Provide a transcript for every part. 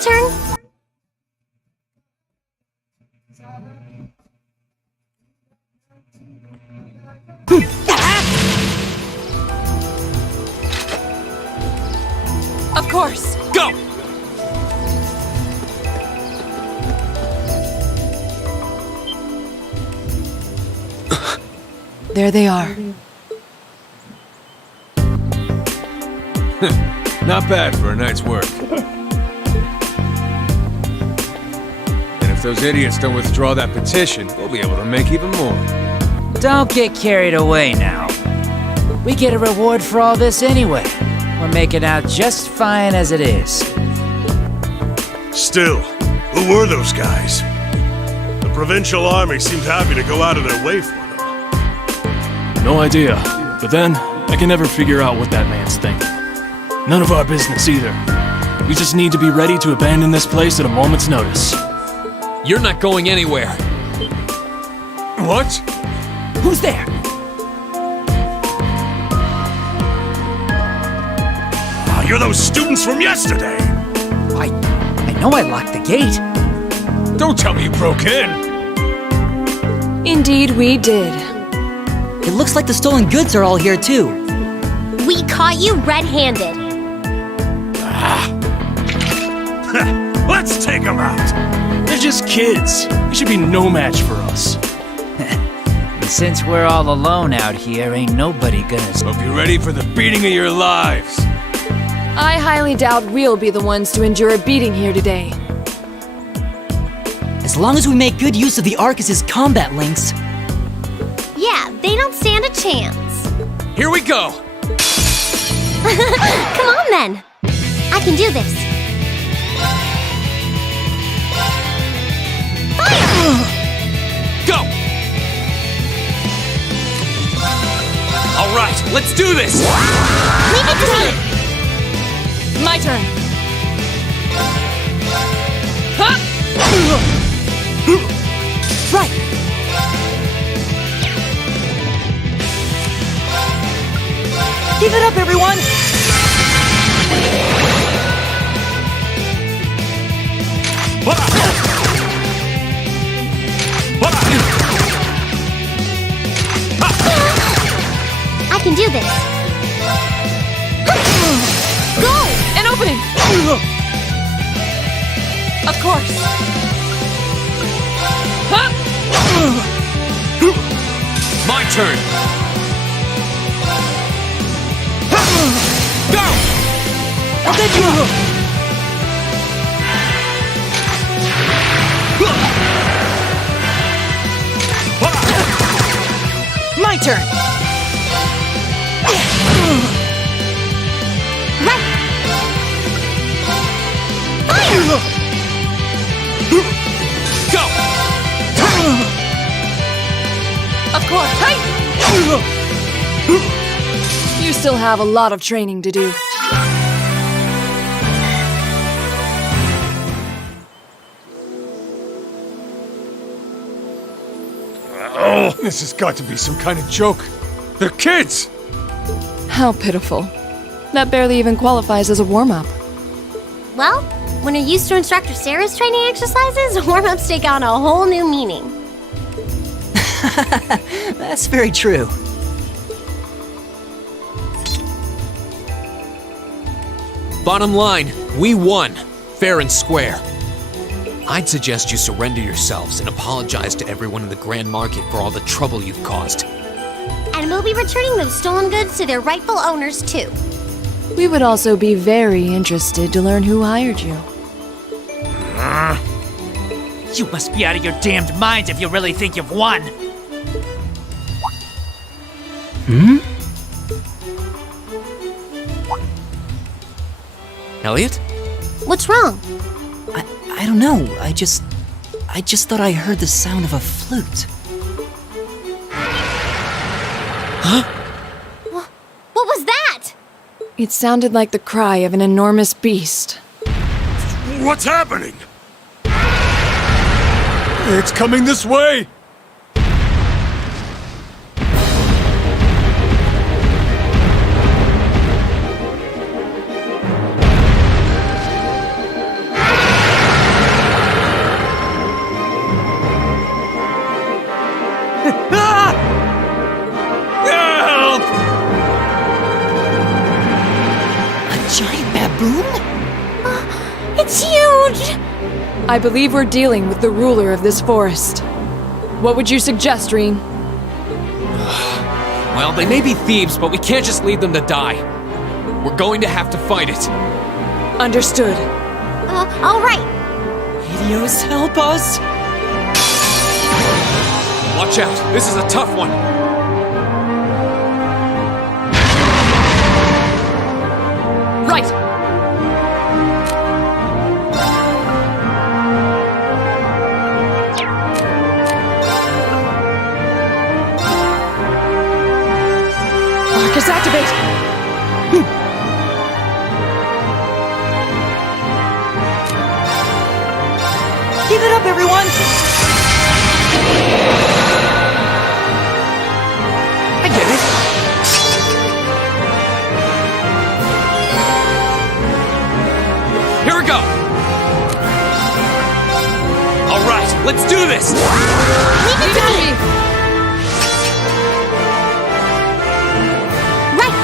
turn. Of course. Go! There they are. Not bad for a night's work. And if those idiots don't withdraw that petition, we'll be able to make even more. Don't get carried away now. We get a reward for all this anyway. We're making out just fine as it is. Still, who were those guys? The provincial army seemed happy to go out of their way for them. No idea. But then, I can never figure out what that man's thinking. None of our business either. We just need to be ready to abandon this place at a moment's notice. You're not going anywhere. What? Who's there? Ah, you're those students from yesterday! I know I locked the gate. Don't tell me you broke in! Indeed, we did. It looks like the stolen goods are all here, too. We caught you red-handed. Let's take them out! They're just kids. They should be no match for us. And since we're all alone out here, ain't nobody gonna... Hope you're ready for the beating of your lives. I highly doubt we'll be the ones to endure a beating here today. As long as we make good use of the Arcus's combat links. Yeah, they don't stand a chance. Here we go! Come on, then. I can do this. Go! All right, let's do this! Leave it to me. My turn. Right! Give it up, everyone! I can do this. Go! An opening! Of course. My turn! Go! I'll get you! My turn! Right! Fire! Go! Of course. Hey! You still have a lot of training to do. Oh, this has got to be some kind of joke. They're kids! How pitiful. That barely even qualifies as a warm-up. Well, when you're used to Instructor Sarah's training exercises, warm-ups take on a whole new meaning. That's very true. Bottom line, we won. Fair and square. I'd suggest you surrender yourselves and apologize to everyone in the Grand Market for all the trouble you've caused. And we'll be returning those stolen goods to their rightful owners, too. We would also be very interested to learn who hired you. You must be out of your damned minds if you really think you've won. Elliot? What's wrong? I don't know. I just thought I heard the sound of a flute. What was that? It sounded like the cry of an enormous beast. What's happening? It's coming this way! Help! A giant baboon? It's huge! I believe we're dealing with the ruler of this forest. What would you suggest, Reen? Well, they may be thieves, but we can't just leave them to die. We're going to have to fight it. Understood. All right. Helios, help us! Watch out, this is a tough one. Right! Marcus, activate! Give it up, everyone! I get it. Here we go! All right, let's do this! Leave it to me. Right.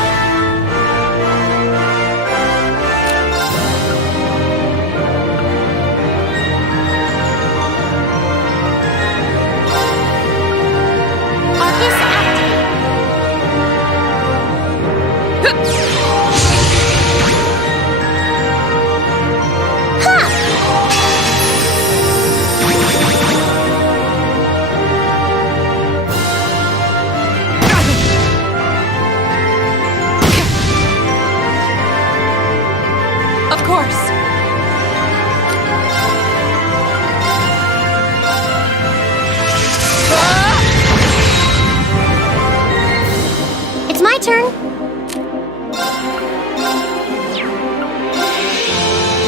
Arcus activate. Of course. It's my turn.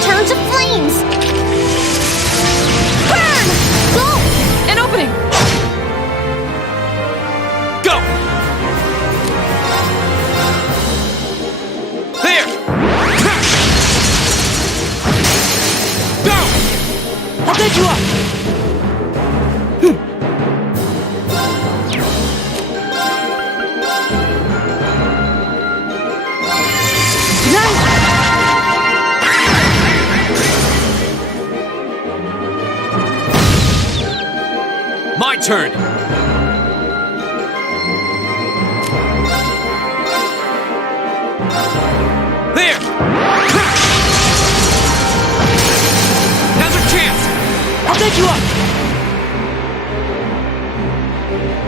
Turn to flames. Burn! Go! An opening! Go! There! Go! I'll get you up! My turn! There! Now's our chance! I'll get you up!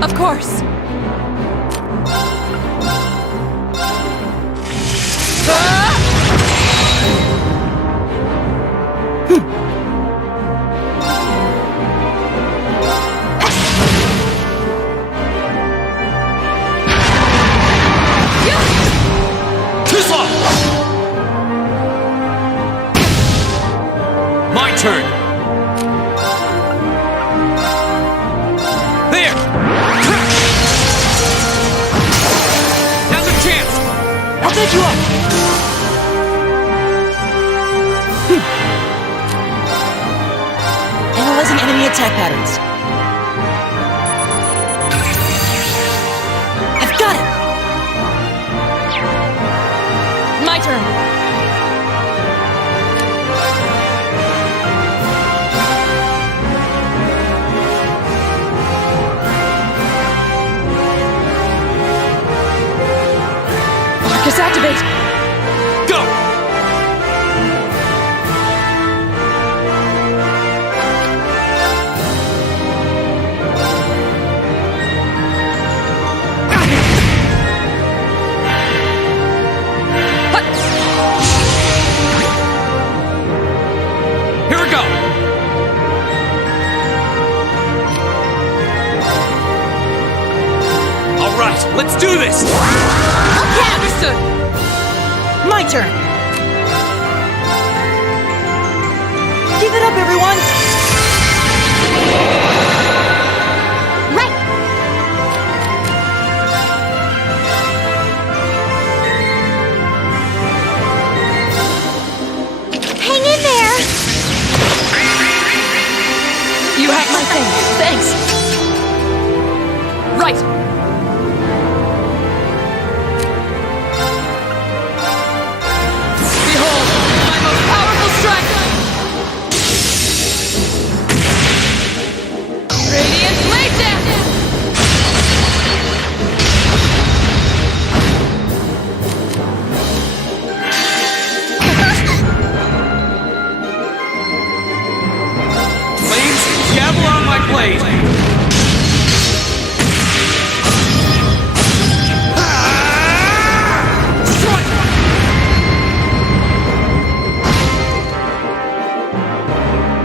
Of course. Too slow! My turn! There! Now's our chance! I'll get you up! Analyzing enemy attack patterns. I've got it! My turn. Marcus, activate! Go! Here we go! All right, let's do this! Okay, understood. My turn! Give it up, everyone! Right. Hang in there. You have my thing. Thanks. Right! Behold, my most powerful strike! Radiant Blade Dance! Flames, gavel on my blade!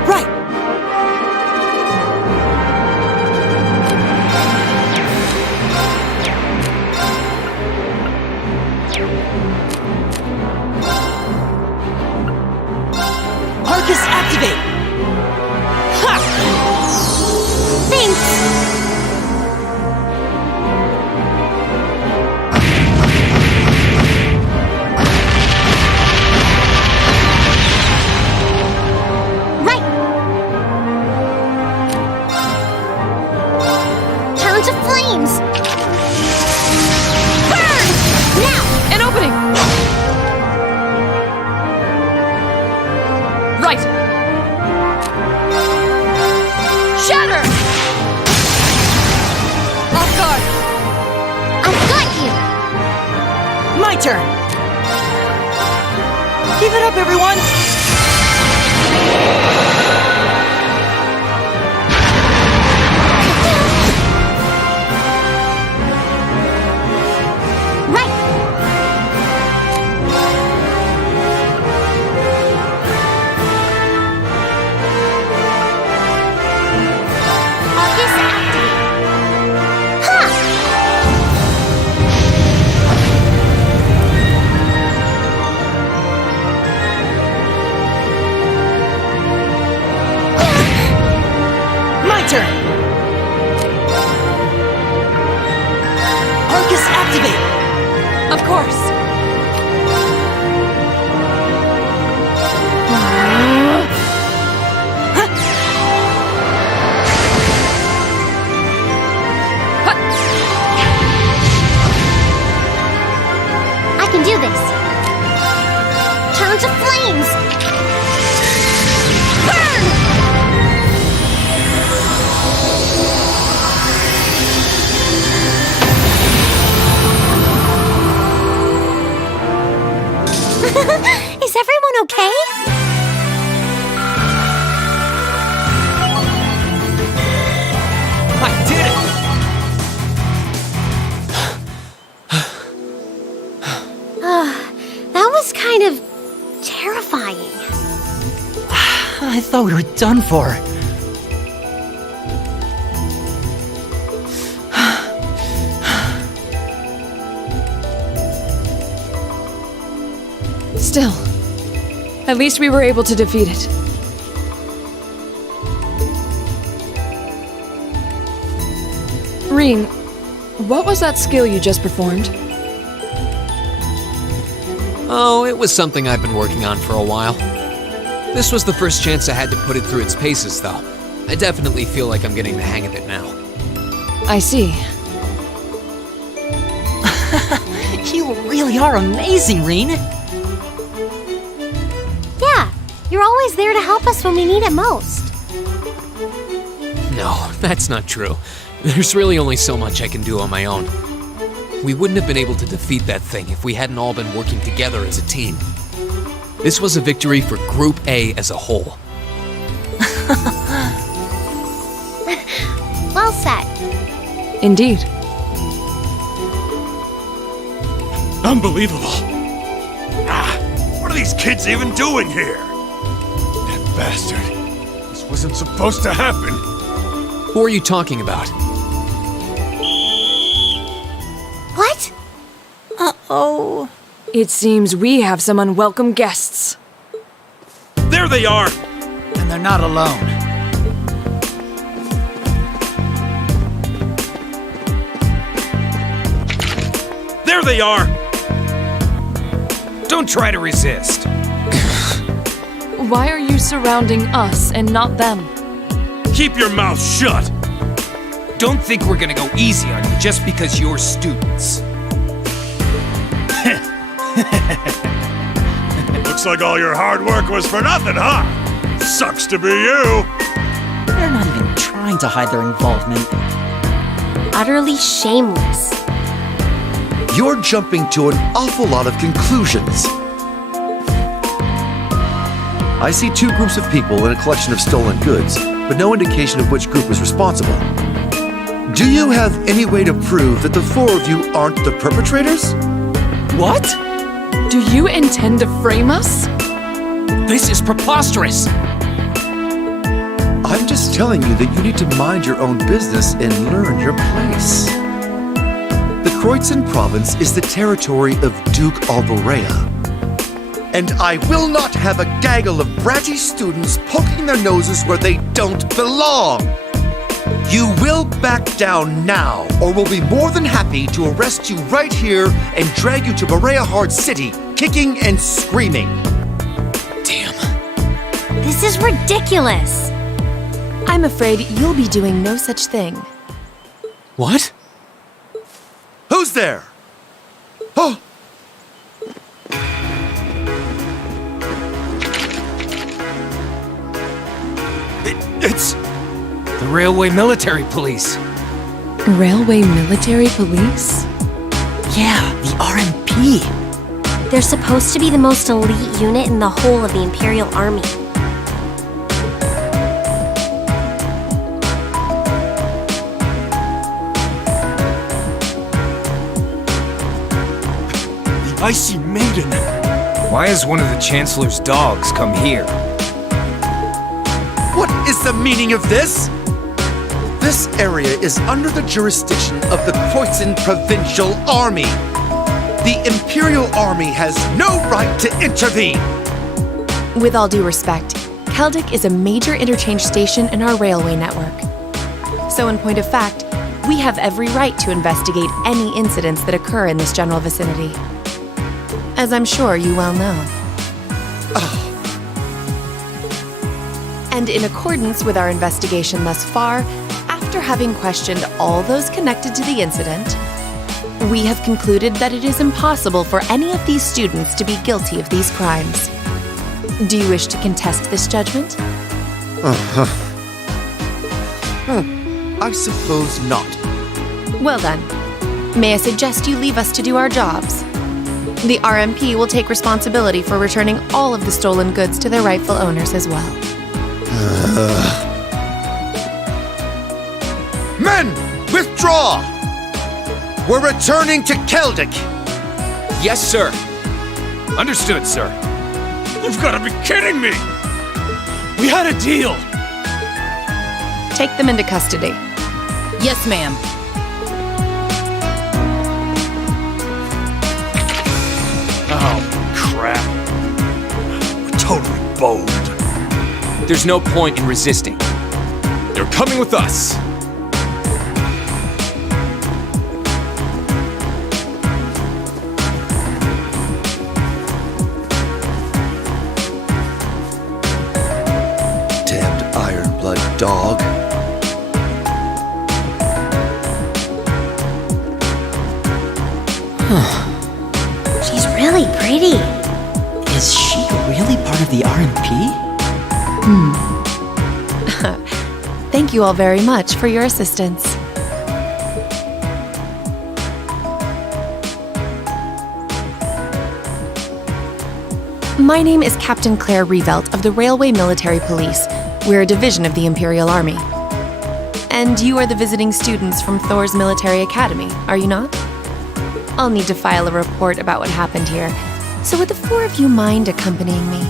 Right! Arcus activate! Thanks! Right! Count of flames! Burn! Now! An opening! Right! Shatter! Off guard! I've got you! My turn! Give it up, everyone! Right! August activate! Ha! My turn! Arcus activate! Of course! I can do this! Count of flames! Burn! Is everyone okay? I did it! That was kind of terrifying. I thought we were done for. Still, at least we were able to defeat it. Reen, what was that skill you just performed? Oh, it was something I've been working on for a while. This was the first chance I had to put it through its paces, though. I definitely feel like I'm getting the hang of it now. I see. You really are amazing, Reen. Yeah, you're always there to help us when we need it most. No, that's not true. There's really only so much I can do on my own. We wouldn't have been able to defeat that thing if we hadn't all been working together as a team. This was a victory for Group A as a whole. Well said. Indeed. Unbelievable. What are these kids even doing here? That bastard. This wasn't supposed to happen. Who are you talking about? What? Uh-oh. It seems we have some unwelcome guests. There they are! And they're not alone. There they are! Don't try to resist. Why are you surrounding us and not them? Keep your mouth shut! Don't think we're gonna go easy on you just because you're students. Looks like all your hard work was for nothing, huh? Sucks to be you. They're not even trying to hide their involvement. Utterly shameless. You're jumping to an awful lot of conclusions. I see two groups of people in a collection of stolen goods, but no indication of which group is responsible. Do you have any way to prove that the four of you aren't the perpetrators? What? Do you intend to frame us? This is preposterous! I'm just telling you that you need to mind your own business and learn your place. The Kreuzin province is the territory of Duke Alborea. And I will not have a gaggle of bratty students poking their noses where they don't belong. You will back down now, or we'll be more than happy to arrest you right here and drag you to Berea City, kicking and screaming. Damn. This is ridiculous. I'm afraid you'll be doing no such thing. What? Who's there? Oh! It's the Railway Military Police. Railway Military Police? Yeah, the RMP. They're supposed to be the most elite unit in the whole of the Imperial Army. The Icy Maiden. Why has one of the Chancellor's dogs come here? What is the meaning of this? This area is under the jurisdiction of the Kreuzin Provincial Army. The Imperial Army has no right to intervene. With all due respect, Keldic is a major interchange station in our railway network. So in point of fact, we have every right to investigate any incidents that occur in this general vicinity. As I'm sure you well know. And in accordance with our investigation thus far, after having questioned all those connected to the incident, we have concluded that it is impossible for any of these students to be guilty of these crimes. Do you wish to contest this judgment? I suppose not. Well then, may I suggest you leave us to do our jobs? The RMP will take responsibility for returning all of the stolen goods to their rightful owners as well. Men, withdraw! We're returning to Keldic. Yes, sir. Understood, sir. You've got to be kidding me! We had a deal! Take them into custody. Yes, ma'am. Oh, crap. We're totally boned. There's no point in resisting. You're coming with us! Damned Ironblood dog. She's really pretty. Is she really part of the RMP? Thank you all very much for your assistance. My name is Captain Claire Revelt of the Railway Military Police. We're a division of the Imperial Army. And you are the visiting students from Thor's Military Academy, are you not? I'll need to file a report about what happened here, so would the four of you mind accompanying me?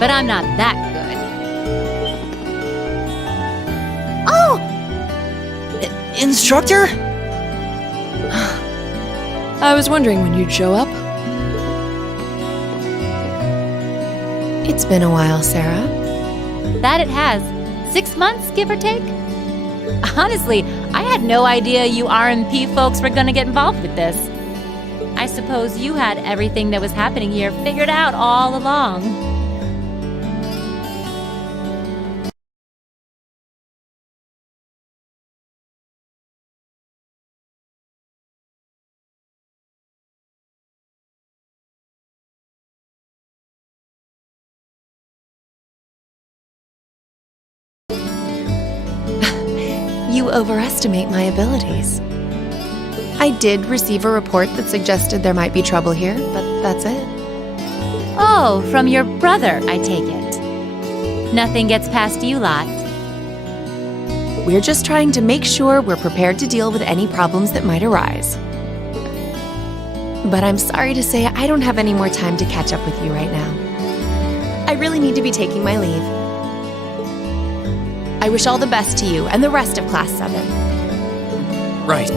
but I'm not that good. Oh! Instructor? I was wondering when you'd show up. It's been a while, Sarah. That it has. 6 months, give or take? Honestly, I had no idea you RMP folks were gonna get involved with this. I suppose you had everything that was happening here figured out all along. You overestimate my abilities. I did receive a report that suggested there might be trouble here, but that's it. Oh, from your brother, I take it. Nothing gets past you lot. We're just trying to make sure we're prepared to deal with any problems that might arise. But I'm sorry to say I don't have any more time to catch up with you right now. I really need to be taking my leave. I wish all the best to you and the rest of Class 7. Right.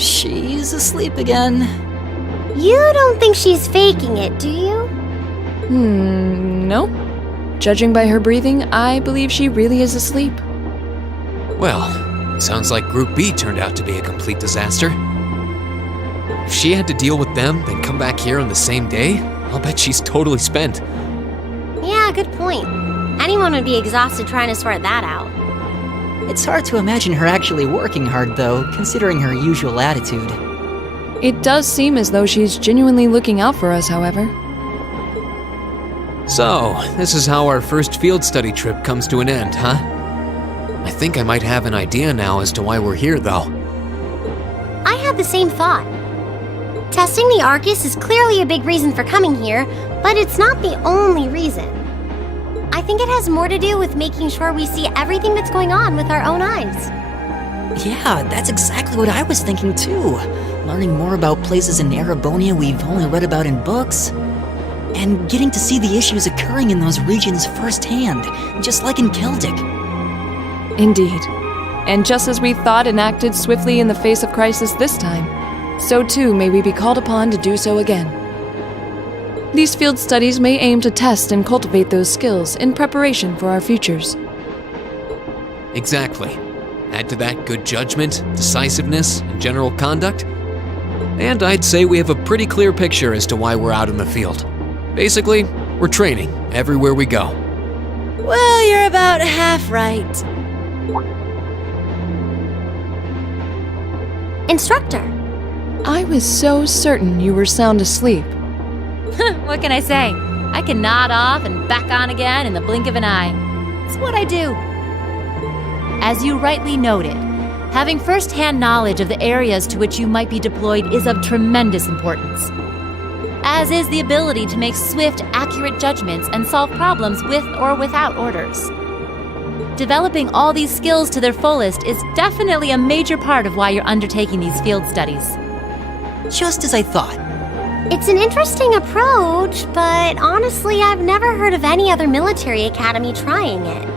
She's asleep again. You don't think she's faking it, do you? No. Judging by her breathing, I believe she really is asleep. Well, sounds like Group B turned out to be a complete disaster. If she had to deal with them, then come back here on the same day, I'll bet she's totally spent. Yeah, good point. Anyone would be exhausted trying to sort that out. It's hard to imagine her actually working hard, though, considering her usual attitude. It does seem as though she's genuinely looking out for us, however. So, this is how our first field study trip comes to an end, huh? I think I might have an idea now as to why we're here, though. I had the same thought. Testing the Arcus is clearly a big reason for coming here, but it's not the only reason. I think it has more to do with making sure we see everything that's going on with our own eyes. Yeah, that's exactly what I was thinking too. Learning more about places in Erebonia we've only read about in books. And getting to see the issues occurring in those regions firsthand, just like in Celtic. Indeed. And just as we thought and acted swiftly in the face of crisis this time, so too may we be called upon to do so again. These field studies may aim to test and cultivate those skills in preparation for our futures. Exactly. Add to that good judgment, decisiveness, and general conduct, and I'd say we have a pretty clear picture as to why we're out in the field. Basically, we're training everywhere we go. Well, you're about half right. Instructor. I was so certain you were sound asleep. What can I say? I can nod off and back on again in the blink of an eye. It's what I do. As you rightly noted, having first-hand knowledge of the areas to which you might be deployed is of tremendous importance, as is the ability to make swift, accurate judgments and solve problems with or without orders. Developing all these skills to their fullest is definitely a major part of why you're undertaking these field studies. Just as I thought. It's an interesting approach, but honestly, I've never heard of any other military academy trying it.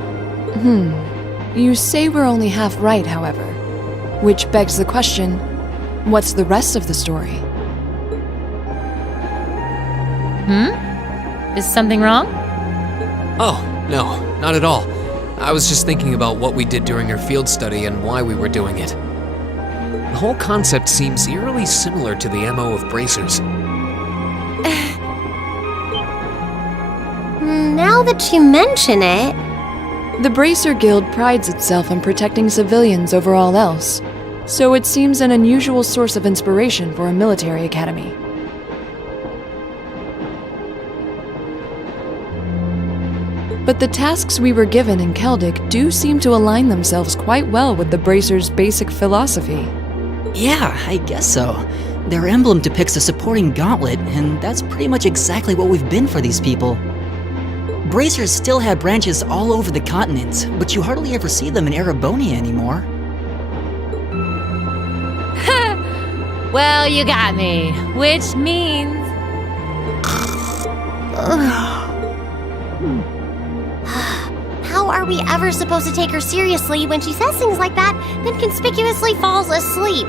You say we're only half right, however. Which begs the question, what's the rest of the story? Is something wrong? Oh, no, not at all. I was just thinking about what we did during our field study and why we were doing it. The whole concept seems eerily similar to the MO of bracers. Now that you mention it... The Bracer Guild prides itself on protecting civilians over all else, so it seems an unusual source of inspiration for a military academy. But the tasks we were given in Celdic do seem to align themselves quite well with the Bracer's basic philosophy. Yeah, I guess so. Their emblem depicts a supporting gauntlet, and that's pretty much exactly what we've been for these people. Bracers still have branches all over the continent, but you hardly ever see them in Erebonia anymore. Well, you got me. Which means... How are we ever supposed to take her seriously when she says things like that, then conspicuously falls asleep?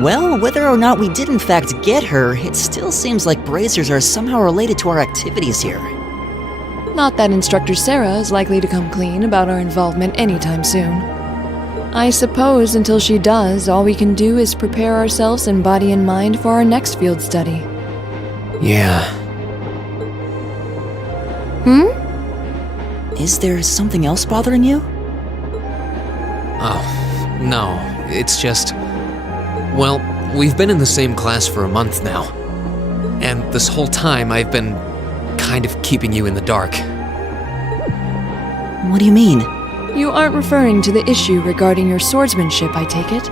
Well, whether or not we did in fact get her, it still seems like bracers are somehow related to our activities here. Not that Instructor Sarah is likely to come clean about our involvement anytime soon. I suppose until she does, all we can do is prepare ourselves in body and mind for our next field study. Yeah. Is there something else bothering you? Oh, no. It's just... Well, we've been in the same class for a month now. And this whole time I've been kind of keeping you in the dark. What do you mean? You aren't referring to the issue regarding your swordsmanship, I take it?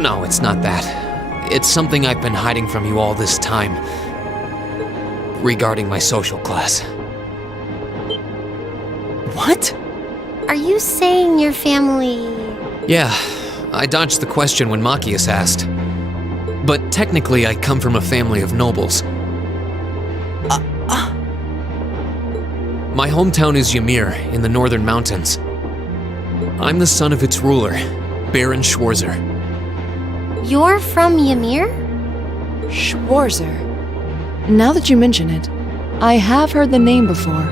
No, it's not that. It's something I've been hiding from you all this time. Regarding my social class. What? Are you saying your family... Yeah, I dodged the question when Machias asked. But technically I come from a family of nobles. My hometown is Ymir, in the northern mountains. I'm the son of its ruler, Baron Schwarzer. You're from Ymir? Schwarzer. Now that you mention it, I have heard the name before.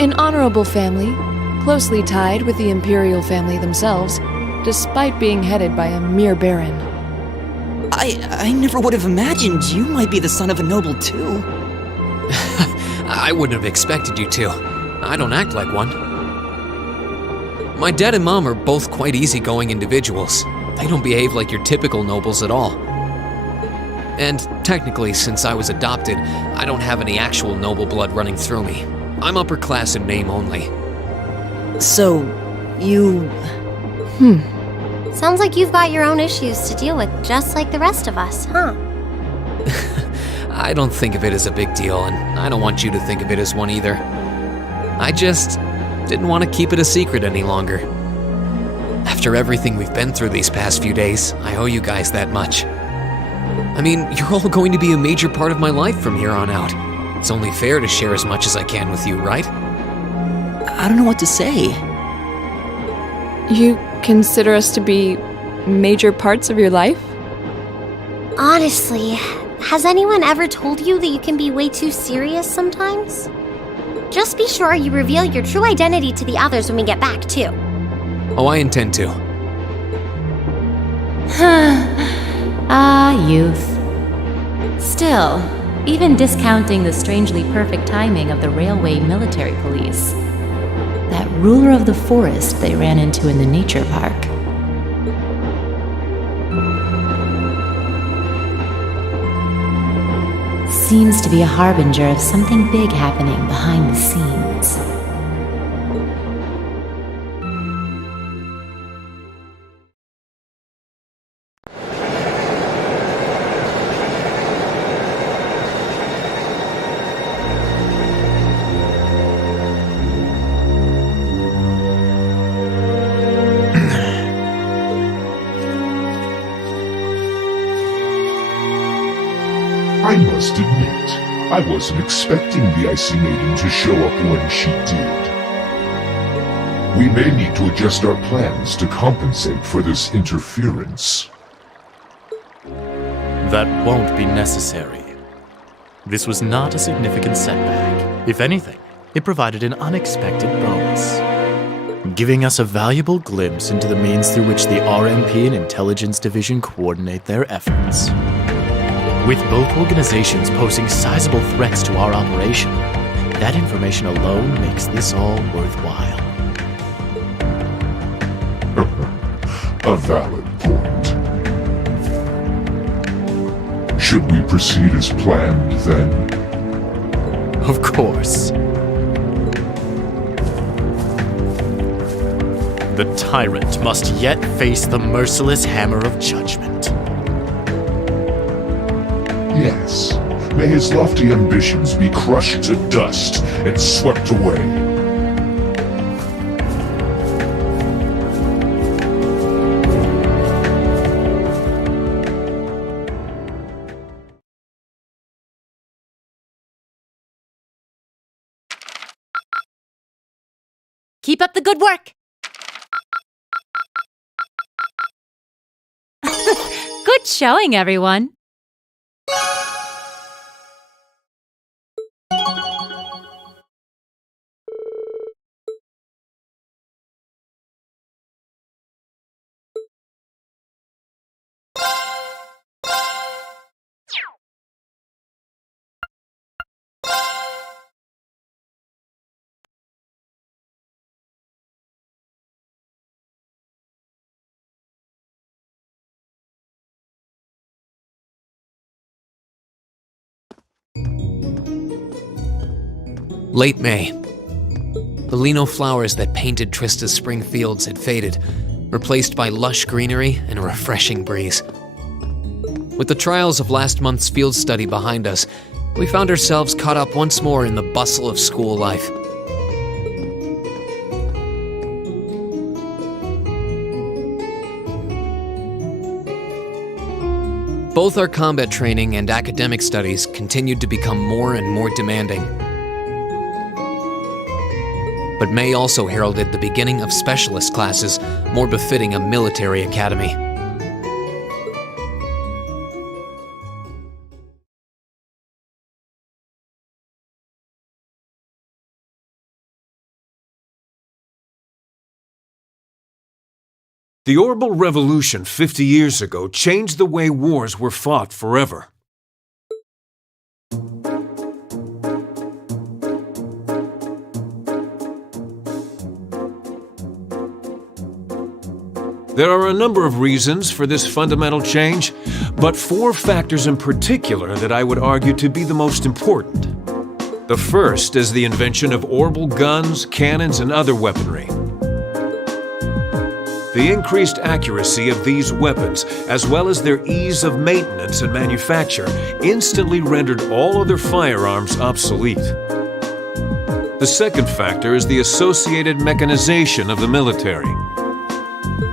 An honorable family, closely tied with the imperial family themselves, despite being headed by a mere baron. I never would have imagined you might be the son of a noble too. I wouldn't have expected you to. I don't act like one. My dad and mom are both quite easygoing individuals. They don't behave like your typical nobles at all. And technically, since I was adopted, I don't have any actual noble blood running through me. I'm upper class in name only. So, you... Sounds like you've got your own issues to deal with, just like the rest of us, huh? I don't think of it as a big deal, and I don't want you to think of it as one either. I just didn't want to keep it a secret any longer. After everything we've been through these past few days, I owe you guys that much. I mean, you're all going to be a major part of my life from here on out. It's only fair to share as much as I can with you, right? I don't know what to say. You consider us to be major parts of your life? Honestly, has anyone ever told you that you can be way too serious sometimes? Just be sure you reveal your true identity to the others when we get back, too. Oh, I intend to. Ah, youth. Still, even discounting the strangely perfect timing of the railway military police, that ruler of the forest they ran into in the nature park. Seems to be a harbinger of something big happening behind the scenes. I must admit, I wasn't expecting the Icy Maiden to show up when she did. We may need to adjust our plans to compensate for this interference. That won't be necessary. This was not a significant setback. If anything, it provided an unexpected bonus, giving us a valuable glimpse into the means through which the RMP and Intelligence Division coordinate their efforts. With both organizations posing sizable threats to our operation, that information alone makes this all worthwhile. A valid point. Should we proceed as planned, then? Of course. The tyrant must yet face the merciless hammer of judgment. Yes. May his lofty ambitions be crushed to dust and swept away. Keep up the good work. Good showing, everyone. Late May. The lino flowers that painted Trista's spring fields had faded, replaced by lush greenery and a refreshing breeze. With the trials of last month's field study behind us, we found ourselves caught up once more in the bustle of school life. Both our combat training and academic studies continued to become more and more demanding. But May also heralded the beginning of specialist classes more befitting a military academy. The Orbital Revolution 50 years ago changed the way wars were fought forever. There are a number of reasons for this fundamental change, but 4 factors in particular that I would argue to be the most important. The first is the invention of orbital guns, cannons, and other weaponry. The increased accuracy of these weapons, as well as their ease of maintenance and manufacture, instantly rendered all other firearms obsolete. The second factor is the associated mechanization of the military.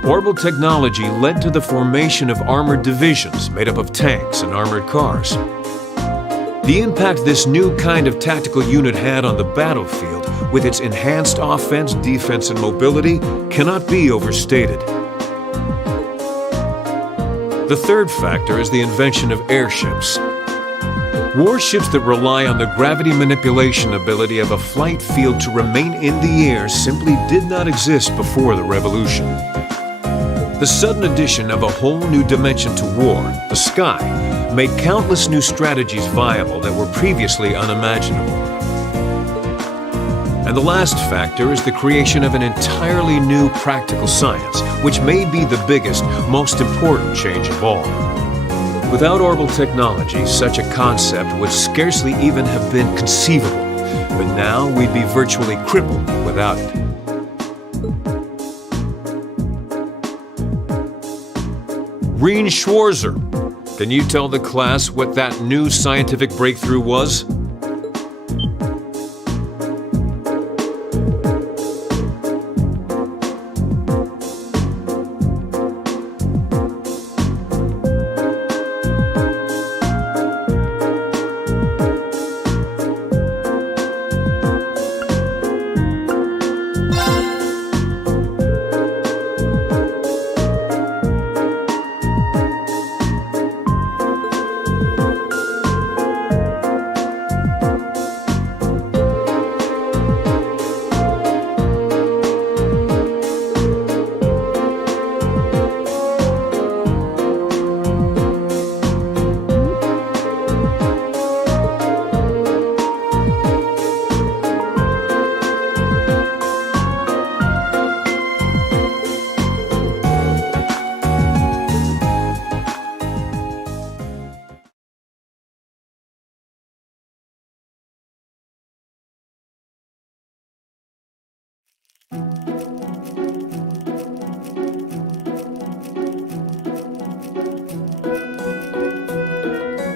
Orbital technology led to the formation of armored divisions made up of tanks and armored cars. The impact this new kind of tactical unit had on the battlefield, with its enhanced offense, defense, and mobility, cannot be overstated. The third factor is the invention of airships. Warships that rely on the gravity manipulation ability of a flight field to remain in the air simply did not exist before the revolution. The sudden addition of a whole new dimension to war, the sky, made countless new strategies viable that were previously unimaginable. And the last factor is the creation of an entirely new practical science, which may be the biggest, most important change of all. Without orbital technology, such a concept would scarcely even have been conceivable, but now we'd be virtually crippled without it. Reen Schwarzer, can you tell the class what that new scientific breakthrough was?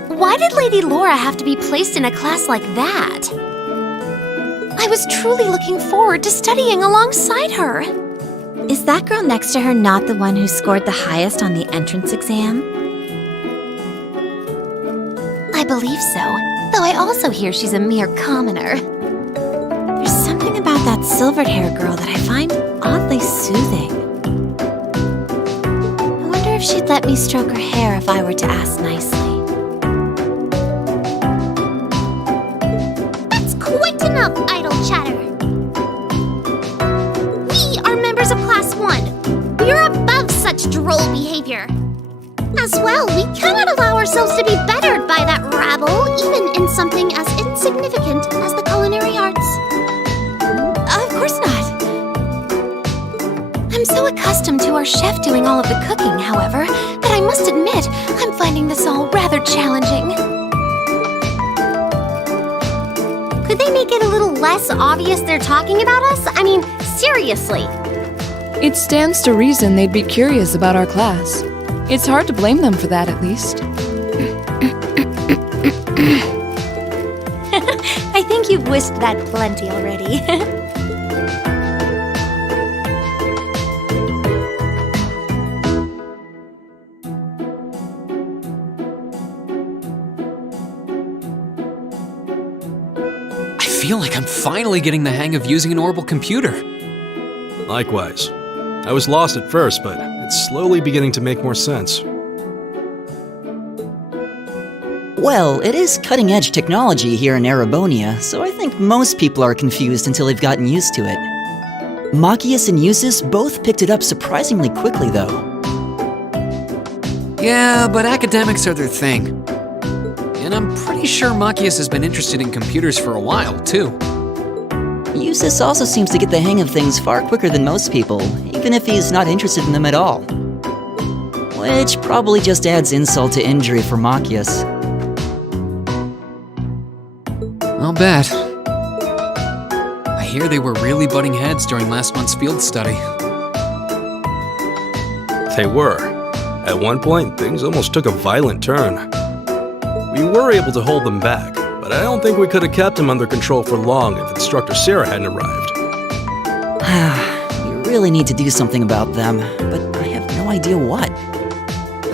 Why did Lady Laura have to be placed in a class like that? I was truly looking forward to studying alongside her. Is that girl next to her not the one who scored the highest on the entrance exam? I believe so, though I also hear she's a mere commoner. There's something about that silvered-haired girl that I find oddly soothing. I wonder if she'd let me stroke her hair if I were to ask nicely. That's quite enough idle chatter. We are members of Class 1. We are above such droll behavior. As well, we cannot allow ourselves to be bettered by that rabble, even in something as insignificant as the culinary arts. Of course not. I'm so accustomed to our chef doing all of the cooking, however, that I must admit I'm finding this all rather challenging. Could they make it a little less obvious they're talking about us? I mean, seriously. It stands to reason they'd be curious about our class. It's hard to blame them for that, at least. I think you've whisked that plenty already. I feel like I'm finally getting the hang of using an orbital computer. Likewise. I was lost at first, but it's slowly beginning to make more sense. Well, it is cutting-edge technology here in Erebonia, so I think most people are confused until they've gotten used to it. Machias and Eusis both picked it up surprisingly quickly, though. Yeah, but academics are their thing. And I'm pretty sure Machias has been interested in computers for a while, too. Eusis also seems to get the hang of things far quicker than most people, even if he's not interested in them at all. Which probably just adds insult to injury for Machias. I'll bet. I hear they were really butting heads during last month's field study. They were. At one point, things almost took a violent turn. We were able to hold them back, but I don't think we could have kept them under control for long if Instructor Sarah hadn't arrived. We really need to do something about them, but I have no idea what.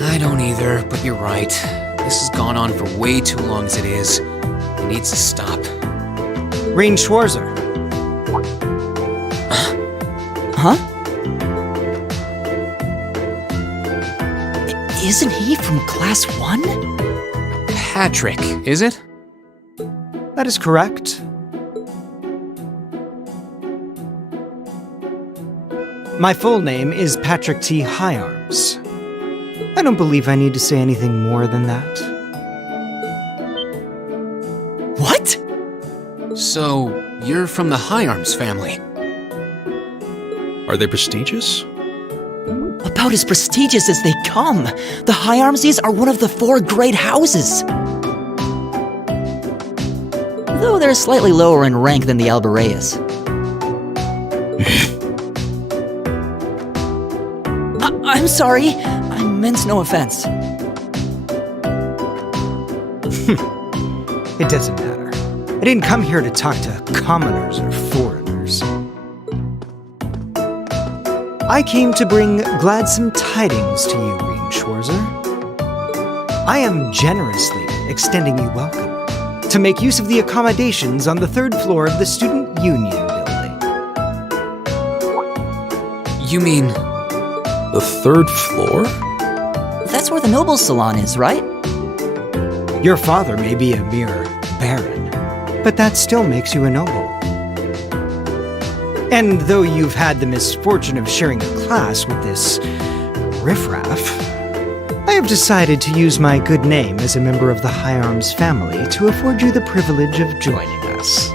I don't either, but you're right. This has gone on for way too long as it is. It needs to stop. Rain Schwarzer. Huh? Isn't he from Class 1? Patrick, is it? That is correct. My full name is Patrick T. Higharms. I don't believe I need to say anything more than that. What? So, you're from the Higharms family? Are they prestigious? About as prestigious as they come. The Higharmses are one of the 4 great houses. Though they're slightly lower in rank than the Albareas. I'm sorry. I meant no offense. It doesn't matter. I didn't come here to talk to commoners or foreigners. I came to bring gladsome tidings to you, Rain Schwarzer. I am generously extending you welcome to make use of the accommodations on the 3rd floor of the Student Union building. You mean... the 3rd floor? That's where the Noble Salon is, right? Your father may be a mere baron, but that still makes you a noble. And though you've had the misfortune of sharing a class with this riffraff, I have decided to use my good name as a member of the Higharms family to afford you the privilege of joining us.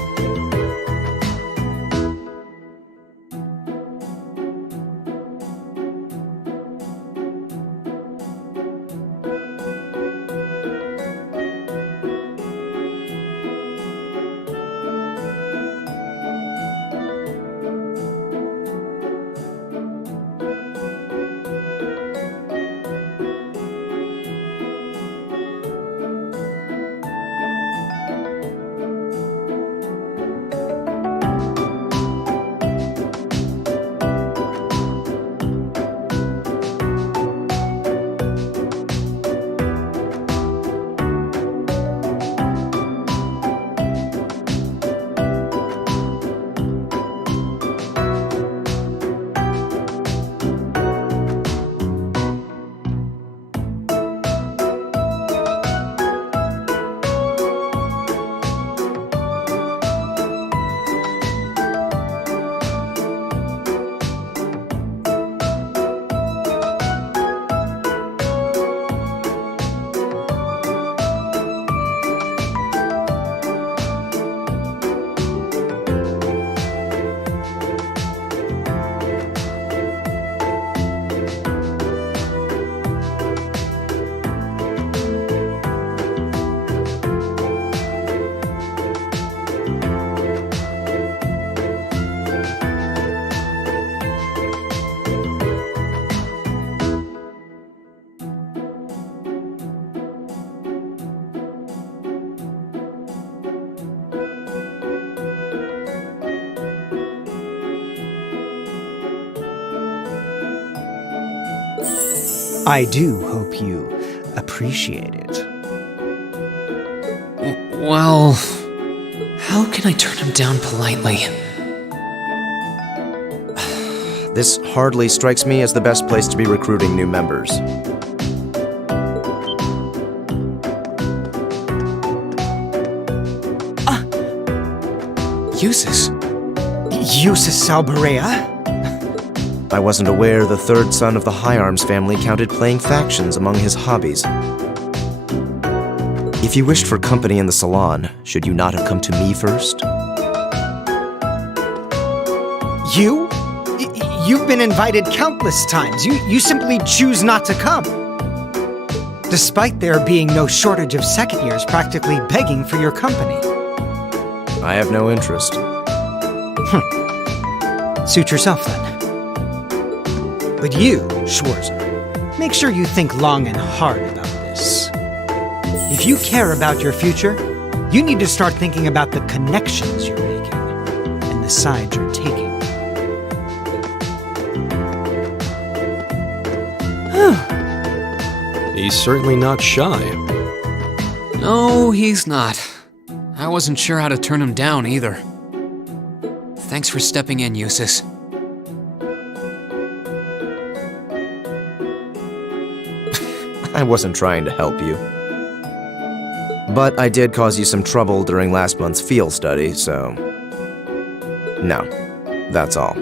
I do hope you appreciate it. Well, how can I turn him down politely? This hardly strikes me as the best place to be recruiting new members. Eustace. Eustace Alberea? I wasn't aware the third son of the High Arms family counted playing factions among his hobbies. If you wished for company in the salon, should you not have come to me first? You? You've been invited countless times. You simply choose not to come. Despite there being no shortage of second years practically begging for your company. I have no interest. Suit yourself then. But you, Schwarzer, make sure you think long and hard about this. If you care about your future, you need to start thinking about the connections you're making and the side you're taking. He's certainly not shy. No, he's not. I wasn't sure how to turn him down either. Thanks for stepping in, Eustace. I wasn't trying to help you. But I did cause you some trouble during last month's field study, so... No, that's all.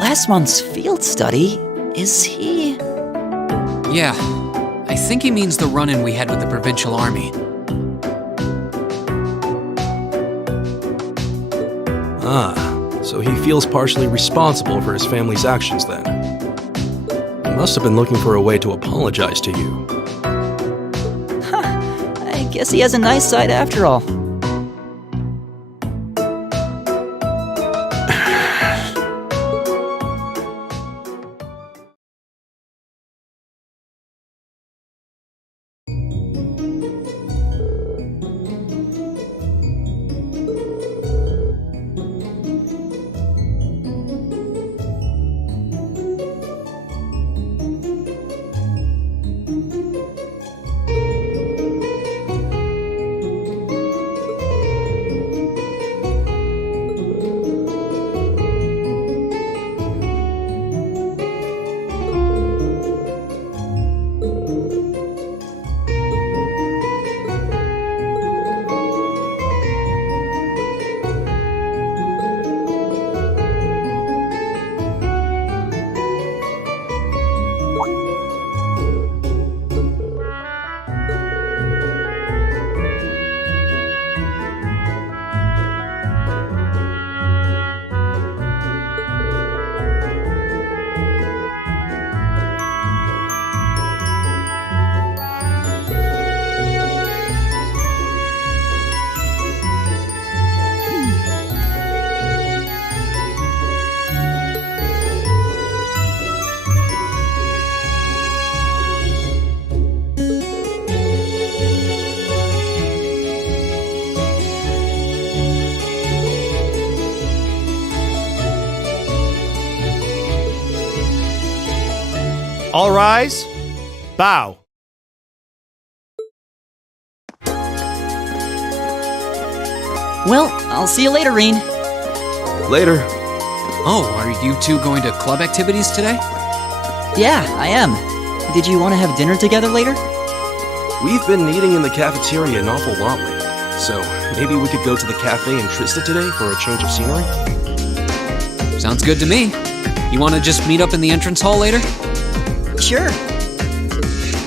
Last month's field study? Is he... Yeah, I think he means the run-in we had with the Provincial Army. Ah, so he feels partially responsible for his family's actions then. He must have been looking for a way to apologize to you. I guess he has a nice side after all. All rise. Bow. Well, I'll see you later, Reen. Later. Oh, are you two going to club activities today? Yeah, I am. Did you want to have dinner together later? We've been eating in the cafeteria an awful lot lately, so maybe we could go to the cafe in Trista today for a change of scenery? Sounds good to me. You want to just meet up in the entrance hall later? Sure.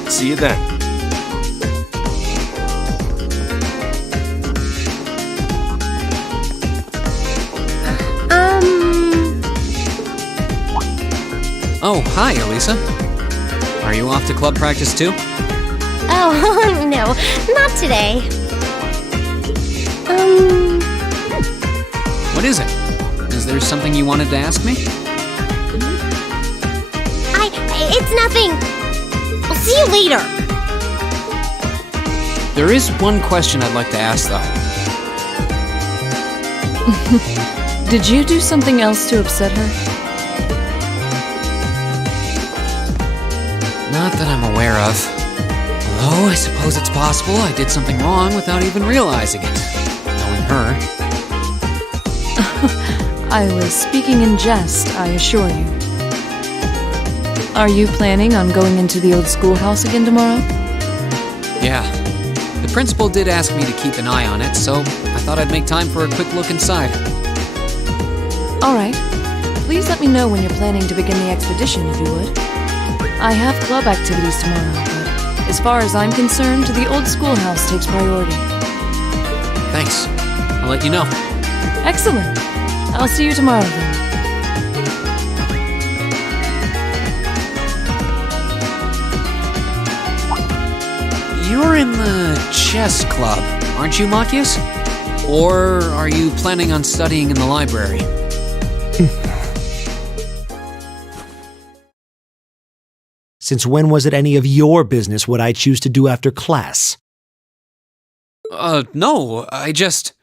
See you then. Oh, hi, Elisa. Are you off to club practice too? Oh, no, not today. What is it? Is there something you wanted to ask me? It's nothing. I'll see you later. There is one question I'd like to ask, though. Did you do something else to upset her? that I'm aware of. Although, I suppose it's possible I did something wrong without even realizing it. Knowing her. I was speaking in jest, I assure you. Are you planning on going into the old schoolhouse again tomorrow? Yeah. The principal did ask me to keep an eye on it, so I thought I'd make time for a quick look inside. All right. Please let me know when you're planning to begin the expedition, if you would. I have club activities tomorrow, but as far as I'm concerned, the old schoolhouse takes priority. Thanks. I'll let you know. Excellent. I'll see you tomorrow then. You're in the chess club, aren't you, Machias? Or are you planning on studying in the library? Since when was it any of your business what I choose to do after class? No, I just...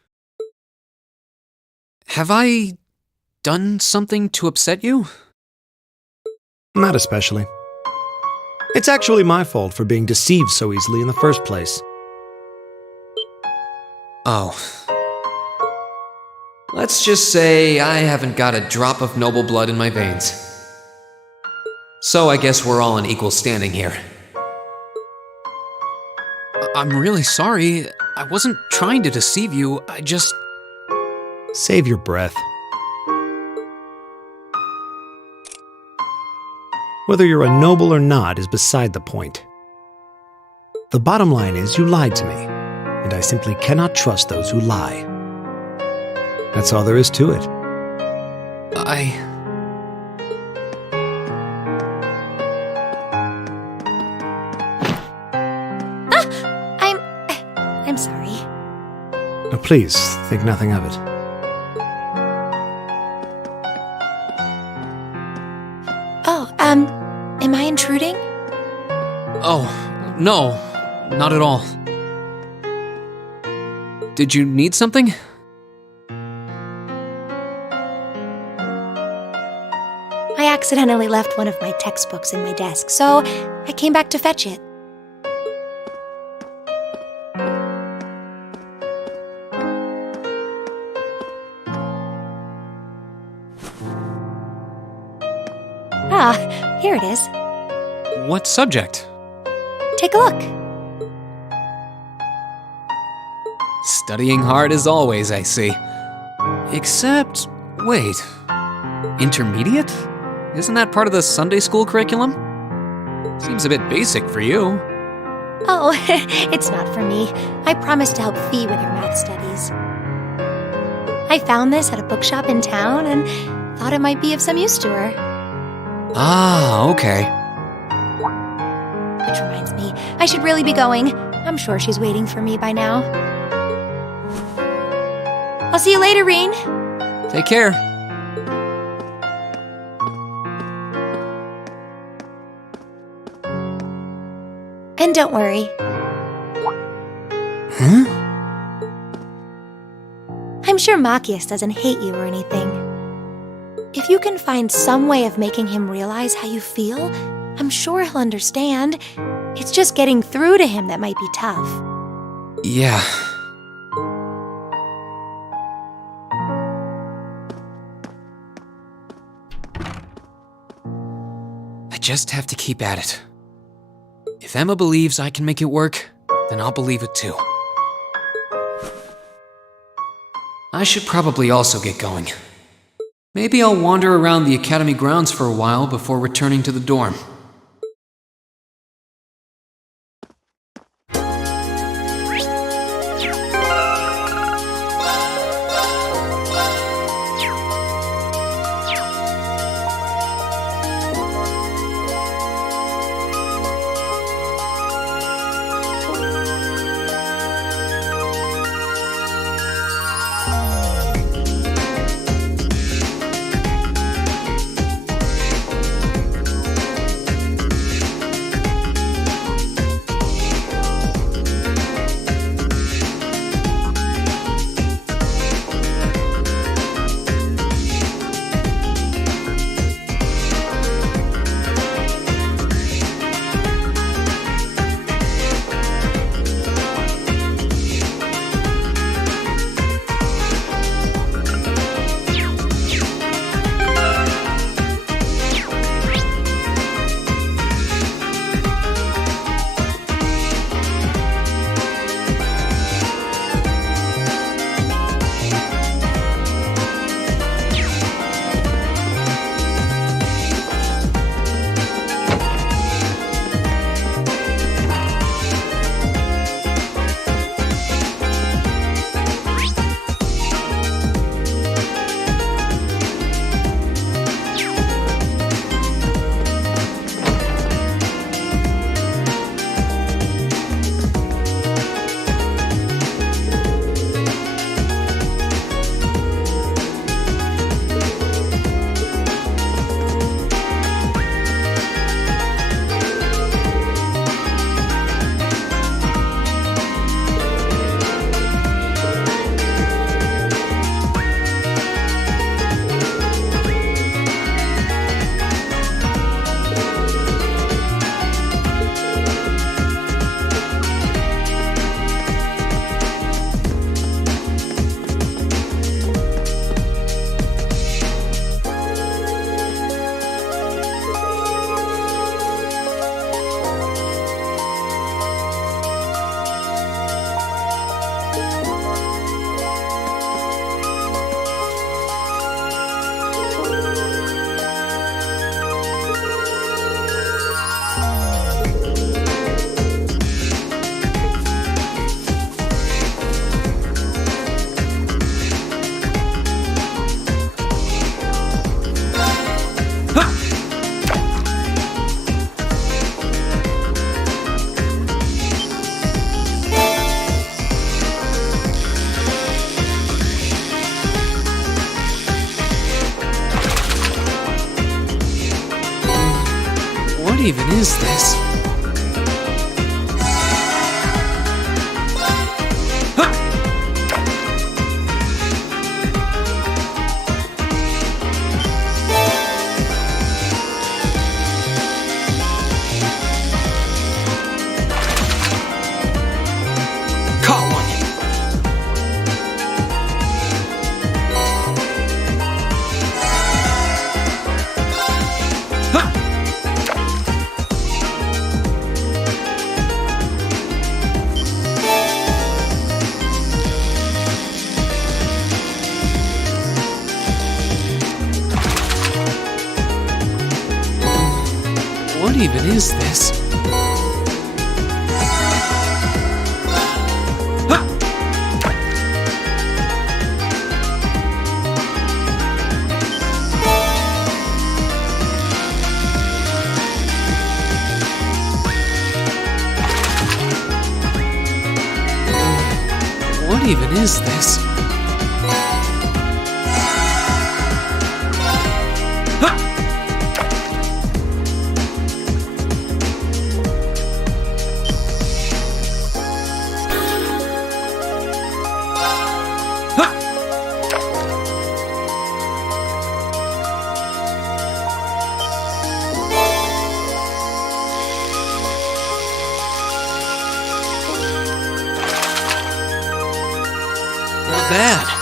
Have I done something to upset you? Not especially. It's actually my fault for being deceived so easily in the first place. Oh. Let's just say I haven't got a drop of noble blood in my veins. So I guess we're all in equal standing here. I'm really sorry. I wasn't trying to deceive you. I just... Save your breath. Whether you're a noble or not is beside the point. The bottom line is you lied to me, and I simply cannot trust those who lie. That's all there is to it. I'm sorry. Now please, think nothing of it. Oh, am I intruding? Oh, no. Not at all. Did you need something? I accidentally left one of my textbooks in my desk, so I came back to fetch it. Ah, here it is. What subject? Take a look. Studying hard as always, I see. Except, wait. Intermediate? Isn't that part of the Sunday school curriculum? Seems a bit basic for you. Oh, it's not for me. I promised to help Fee with her math studies. I found this at a bookshop in town and thought it might be of some use to her. Ah, okay. Which reminds me, I should really be going. I'm sure she's waiting for me by now. I'll see you later, Reen. Take care. And don't worry. Huh? I'm sure Machias doesn't hate you or anything. If you can find some way of making him realize how you feel, I'm sure he'll understand. It's just getting through to him that might be tough. Yeah. I just have to keep at it. If Emma believes I can make it work, then I'll believe it too. I should probably also get going. Maybe I'll wander around the academy grounds for a while before returning to the dorm. What even is this? What even is this? What even is this? Not bad.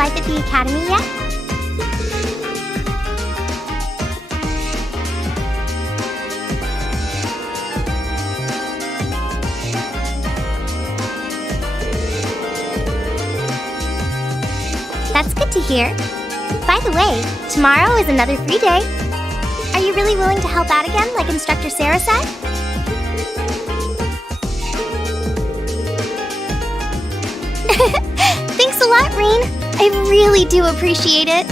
life at the academy yet? That's good to hear. By the way, tomorrow is another free day. Are you really willing to help out again, like Instructor Sarah said? Thanks a lot, Reen. I really do appreciate it.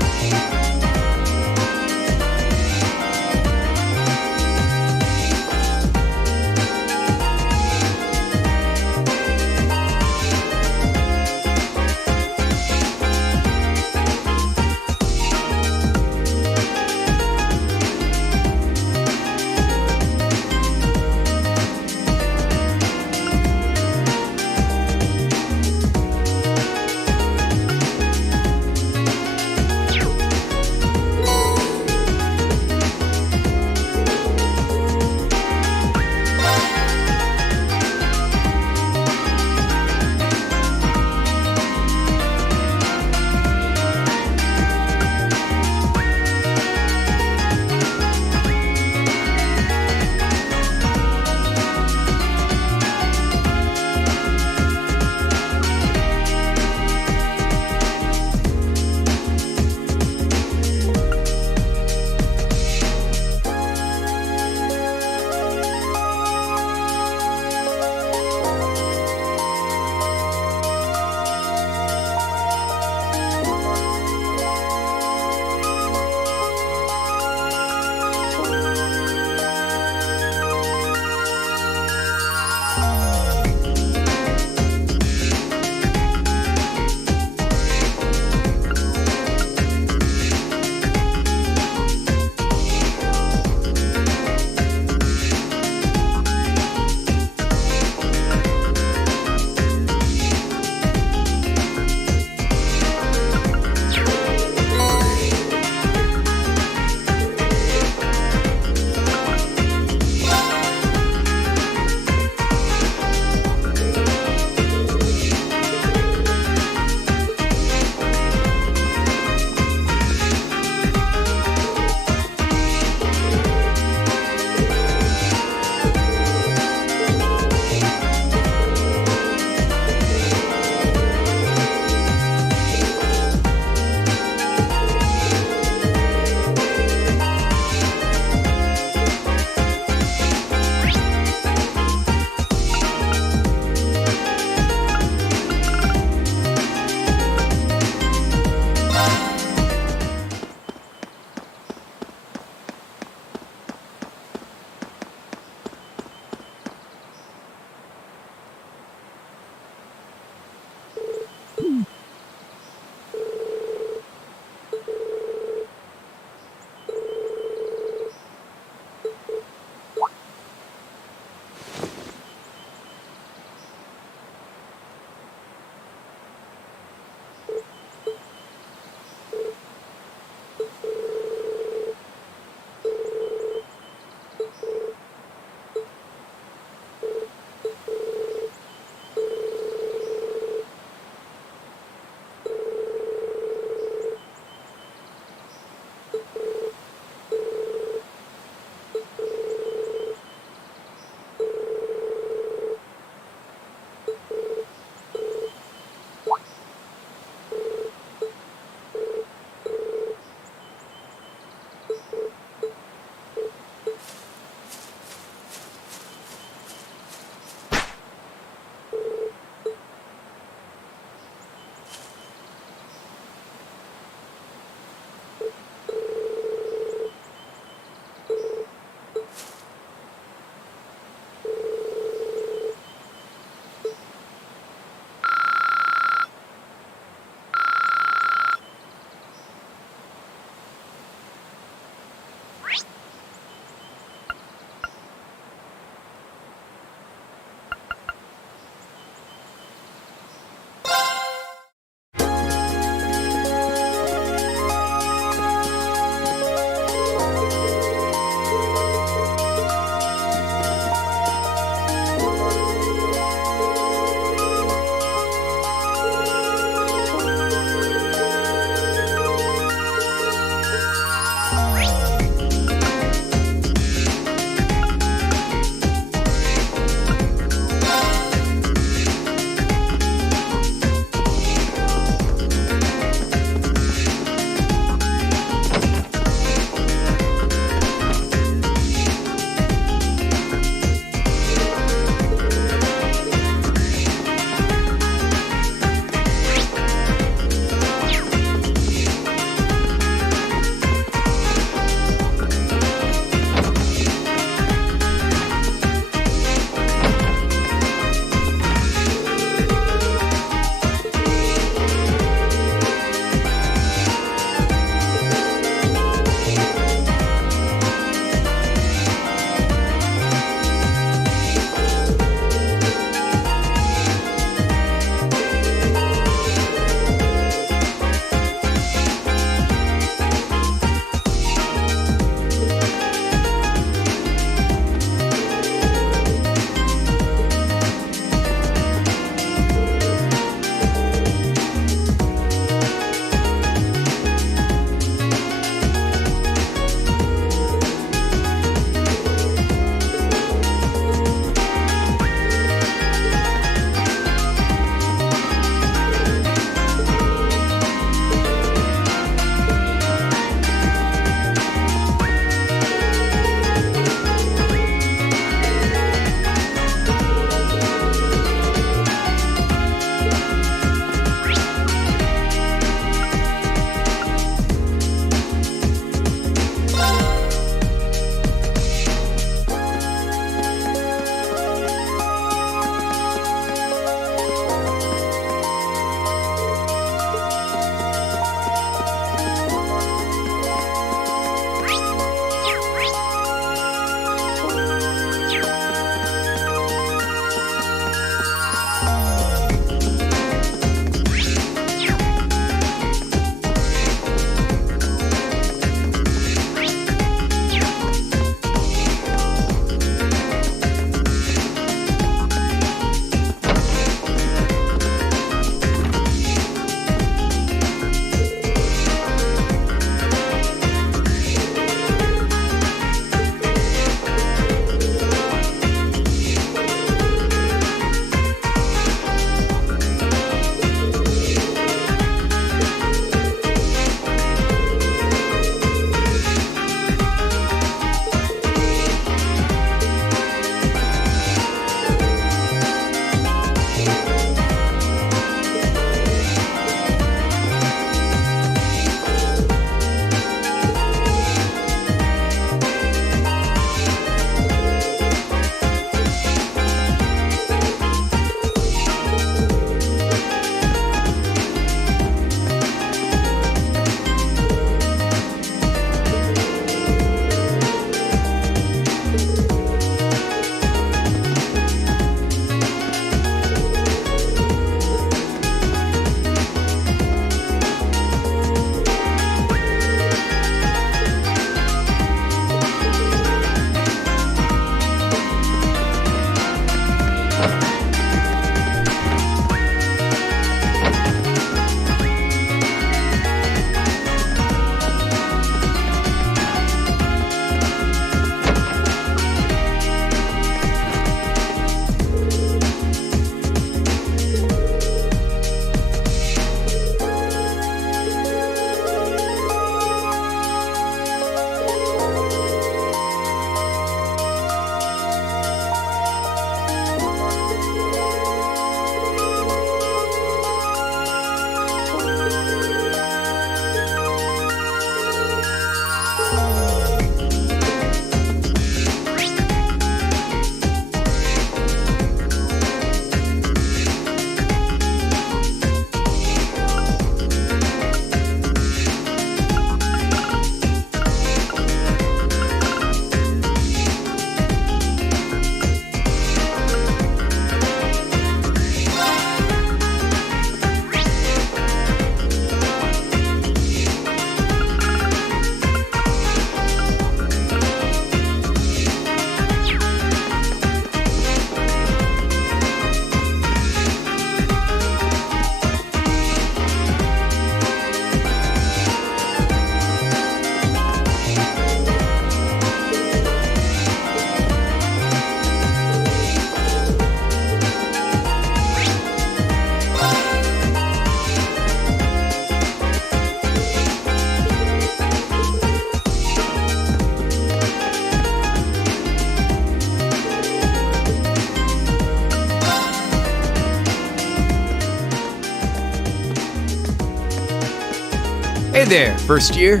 Hey there, first year.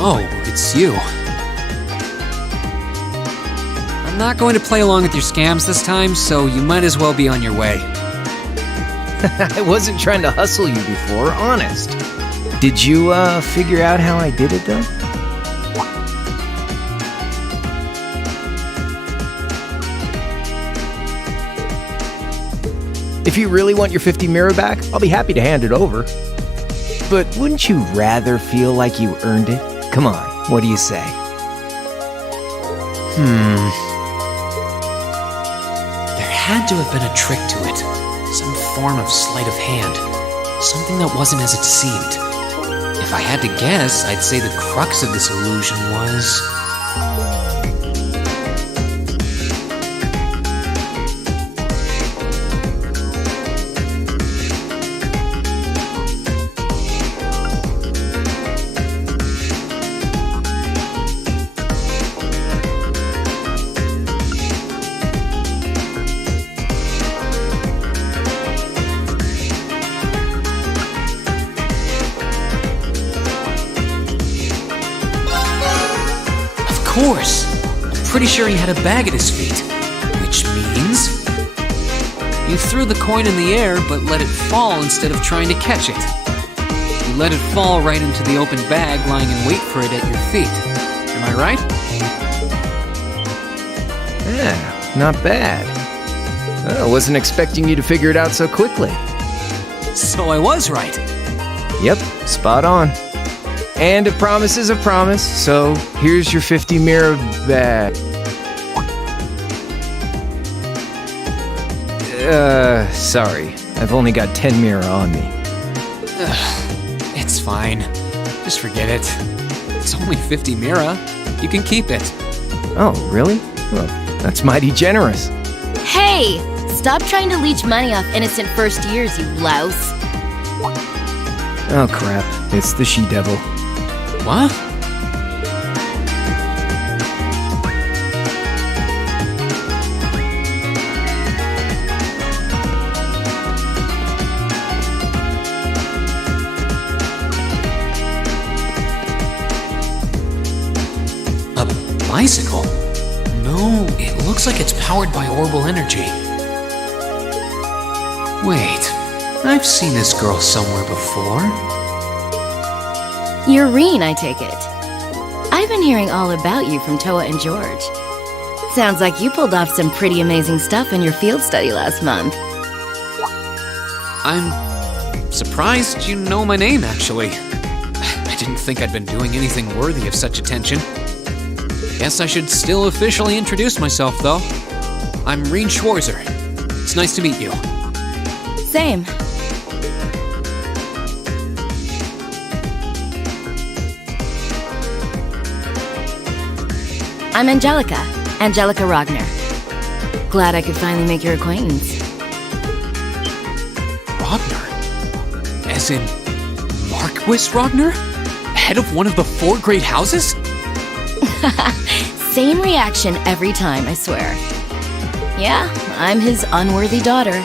Oh, it's you. I'm not going to play along with your scams this time, so you might as well be on your way. I wasn't trying to hustle you before, honest. Did you, figure out how I did it, though? If you really want your 50 mirror back, I'll be happy to hand it over. But wouldn't you rather feel like you earned it? Come on, what do you say? There had to have been a trick to it. Some form of sleight of hand. Something that wasn't as it seemed. If I had to guess, I'd say the crux of this illusion was... Of course! I'm pretty sure he had a bag at his feet. Which means... you threw the coin in the air, but let it fall instead of trying to catch it. You let it fall right into the open bag, lying in wait for it at your feet. Am I right? Yeah, not bad. I wasn't expecting you to figure it out so quickly. So I was right. Yep, spot on. And a promise is a promise, so here's your 50 mirror back. Sorry. I've only got 10 mirror on me. It's fine. Just forget it. It's only 50 mira. You can keep it. Oh, really? Well, that's mighty generous. Hey! Stop trying to leech money off innocent first years, you louse. Oh, crap. It's the she-devil. What? A bicycle? No, it looks like it's powered by orbital energy. Wait, I've seen this girl somewhere before. You're Reen, I take it. I've been hearing all about you from Toa and George. Sounds like you pulled off some pretty amazing stuff in your field study last month. I'm surprised you know my name, actually. I didn't think I'd been doing anything worthy of such attention. Guess I should still officially introduce myself, though. I'm Reen Schwarzer. It's nice to meet you. Same. I'm Angelica Ragnar. Glad I could finally make your acquaintance. Ragnar? As in Marquis Ragnar? Head of one of the 4 great houses? Same reaction every time, I swear. Yeah, I'm his unworthy daughter.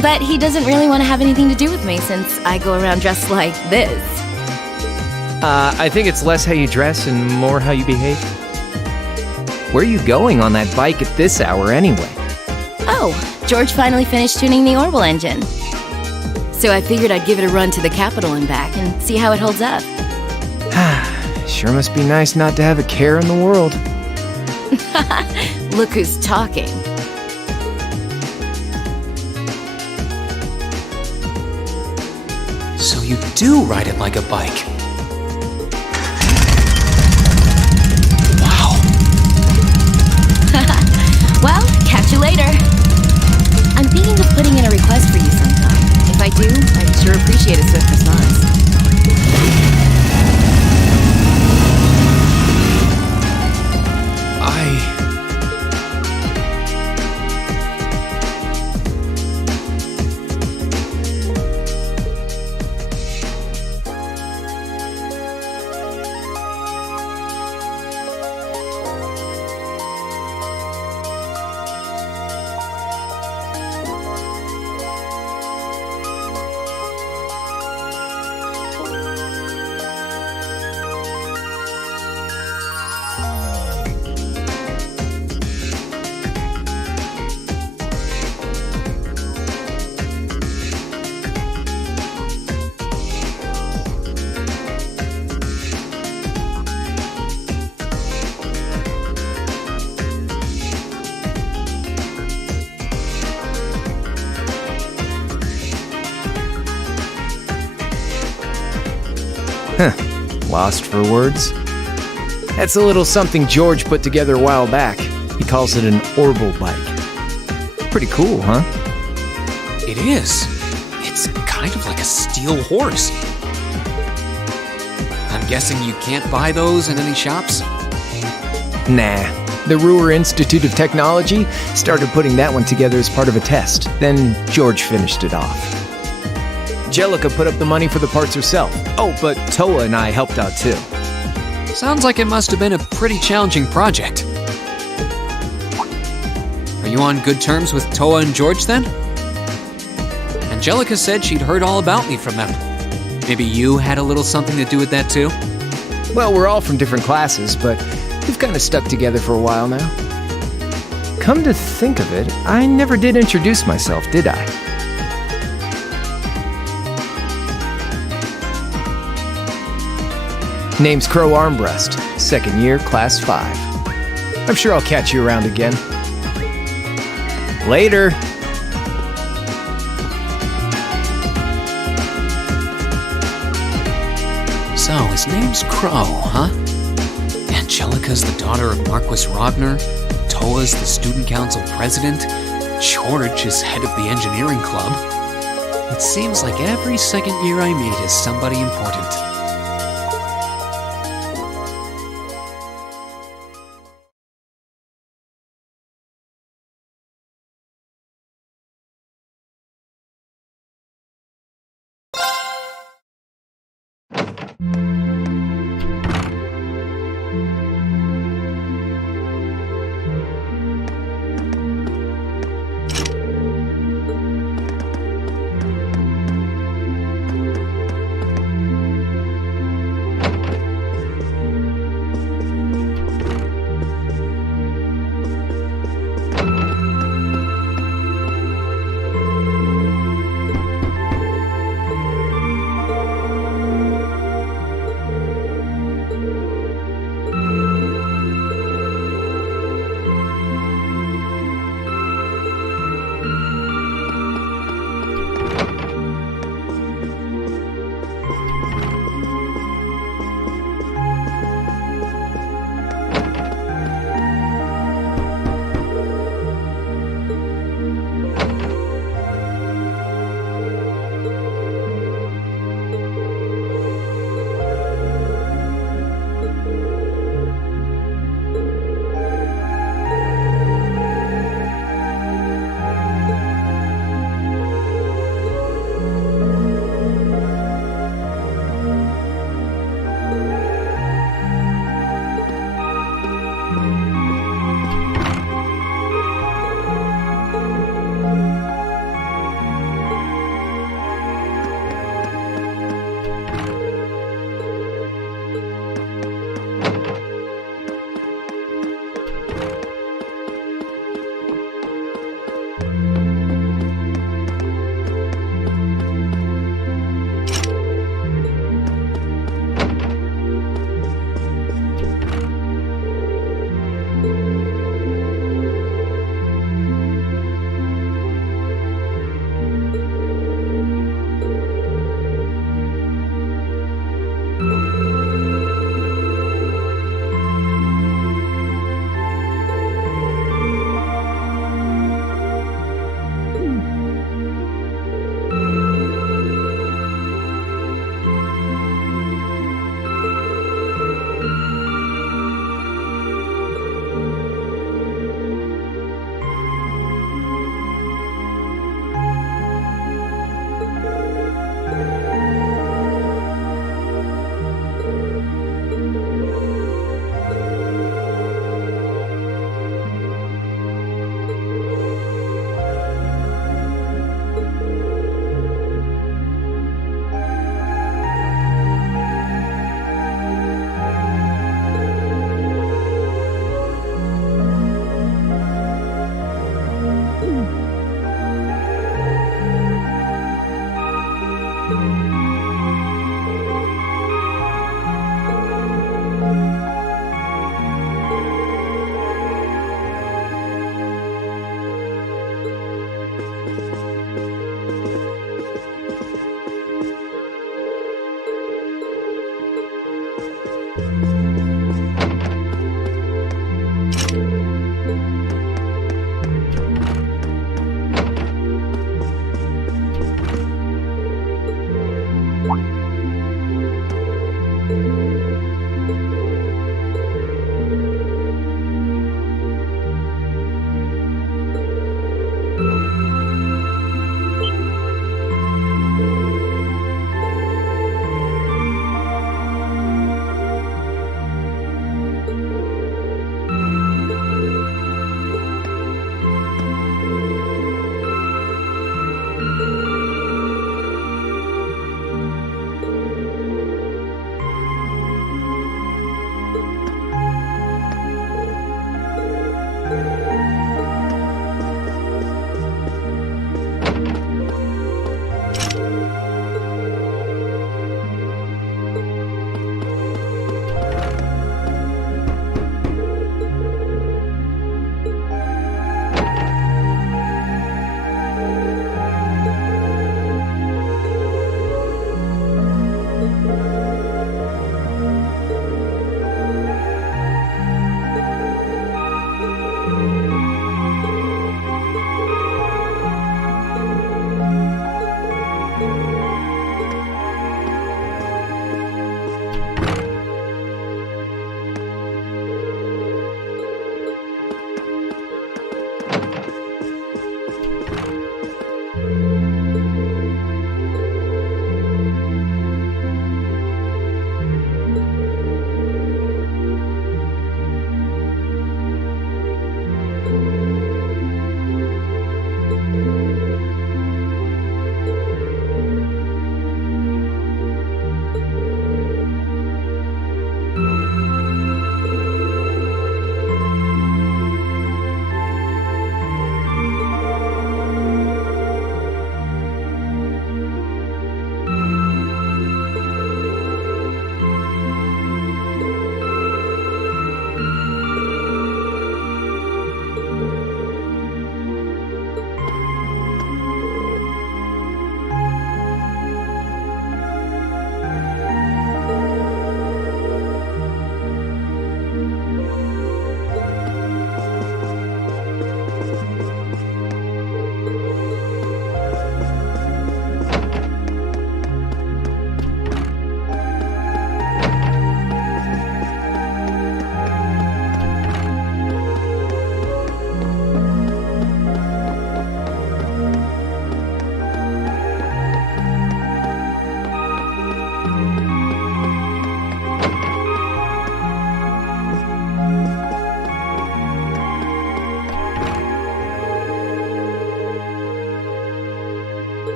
But he doesn't really want to have anything to do with me since I go around dressed like this. I think it's less how you dress and more how you behave. Where are you going on that bike at this hour anyway? Oh, George finally finished tuning the orbital engine. So I figured I'd give it a run to the capital and back and see how it holds up. Sure must be nice not to have a care in the world. Look who's talking. So you do ride it like a bike. Wow. Well, catch you later. I'm thinking of putting in a request for you sometime. If I do, I'd sure appreciate a swift response. Lost for words? That's a little something George put together a while back. He calls it an Orbital bike. Pretty cool, huh? It is. It's kind of like a steel horse. I'm guessing you can't buy those in any shops? Nah. The Ruhr Institute of Technology started putting that one together as part of a test. Then George finished it off. Jellica put up the money for the parts herself. Oh, but Toa and I helped out too. Sounds like it must have been a pretty challenging project. Are you on good terms with Toa and George then? Angelica said she'd heard all about me from them. Maybe you had a little something to do with that too? Well, we're all from different classes, but we've kind of stuck together for a while now. Come to think of it, I never did introduce myself, did I? Name's Crow Armbrust, second year, class 5. I'm sure I'll catch you around again. Later. So, his name's Crow, huh? Angelica's the daughter of Marquis Ragnar, Toa's the student council president, George is head of the engineering club. It seems like every second year I meet is somebody important. you.